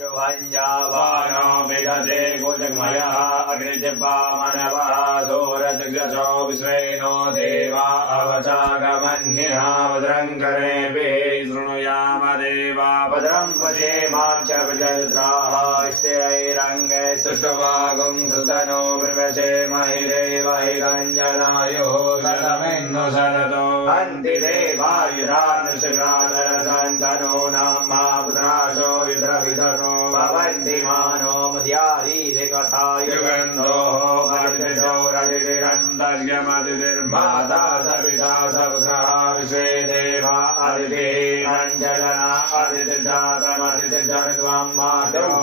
वानो विदते गोजगमयः अग्निजिह्वामणवः सूरजग्रजो विश्वेनो देवा अवचागमन्यः भद्रं कर्णेभिः शृणुयाम देवा भद्रं पश्येमाक्ष विजयद्राः स्थिरैरङ्गै सुष्ठुवागुं सुतनो विवशेमहि देवैरञ्जनायुः शतमिन्नु शरदो हन्ति देवायुधानुशृगादरसन्तनो नाम्मा पुत्राशो युध्रविधनो भवन्ति मानो मध्यारीरिकथा युगन्धो वर्धितो रजितिरन्तर्यमतिर्माता सविता सपुत्रः विश्वे देवा अदितिः अञ्जलना अदितिर्जातमदितिर्जन्त्वं मातुः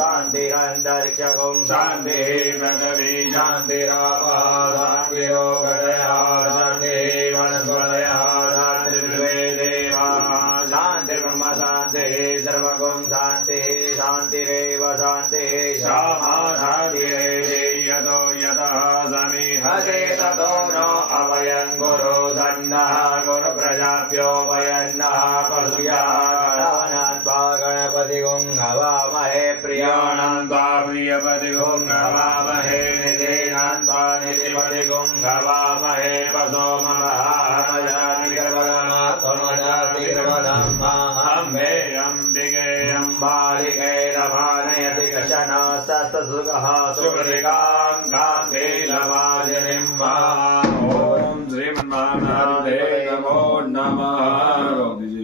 शान्तिरन्तरिक्षगुं शान्तिः पृथिवी शान्तिरापः शान्तिरोगदयः शान्तिः वनस्पतयः शान्तिर्विश्वे देवाः शान्तिर्ब्रह्म शान्तिः सर्वगुं शान्तिः शान्तिरेव शान्तिः श्यामा शान्तिरेव यतो यतः समीहते ततो नो अवयं गुरु सन्नः गुरुप्रजाभ्यो वयन्नः पशुयः गणानान्त्वा गणपतिगुं हवामहे प्रियाणान्त्वा प्रियपतिगुं हवामहे निधीनान्त्वा निधिपतिगुं हवामहे पशो ममहामजानि गर्भगमा त्वमजाति गर्भधम्मा अम्बे अम्बिके अम्बालिके नभानयति कशन सस्तसुखः सुकृतिकां कान्ते लवाजनिं ॐ श्रीमन्नारायणाय नमो नमः।